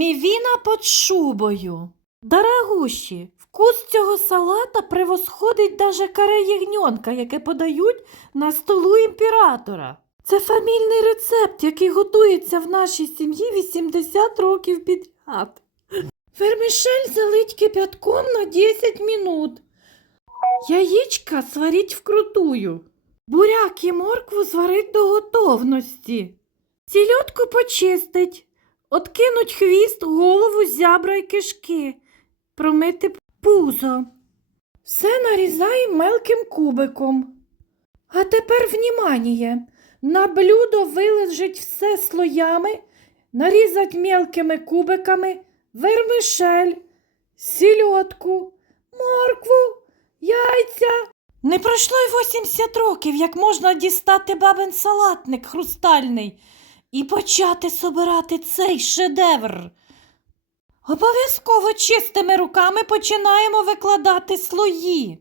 Мівіна під шубою. Дорогущі, вкус цього салата превосходить даже каре ягньонка, яке подають на столу імператора. Це фамільний рецепт, який готується в нашій сім'ї 80 років підряд. Вермішель залить кипятком на 10 минут. Яєчка сваріть вкрутую. Буряк і моркву зварить до готовності. Сільотку почистить. Откинуть хвіст, голову, зябра й кишки. Промити пузо. Все нарізаємо мелким кубиком. А тепер внімання. На блюдо виложить все слоями, нарізать мелкими кубиками, вермишель, сільотку, моркву, яйця. Не пройшло й 80 років, як можна дістати бабин салатник хрустальний і почати собирати цей шедевр. Обов'язково чистими руками починаємо викладати слої.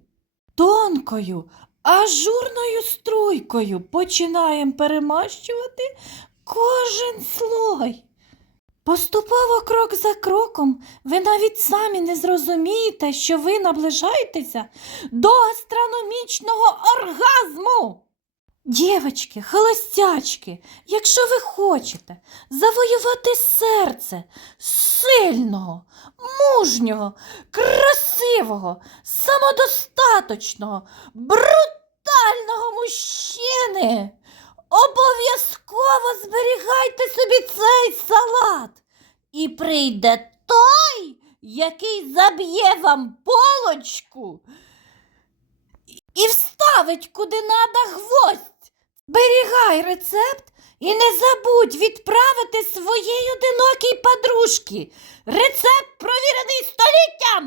Тонкою, ажурною струйкою починаємо перемащувати кожен слой. Поступово крок за кроком ви навіть самі не зрозумієте, що ви наближаєтеся до астрономічного оргазму. Дівочки, холостячки, якщо ви хочете завоювати серце сильного, мужнього, красивого, самодостаточного, брутального мужчини, обов'язково зберігайте собі цей салат. І прийде той, який заб'є вам полочку і ставить куди надо гвоздь. Берігай рецепт і не забудь відправити своїй одинокій подружці. Рецепт провірений століттям.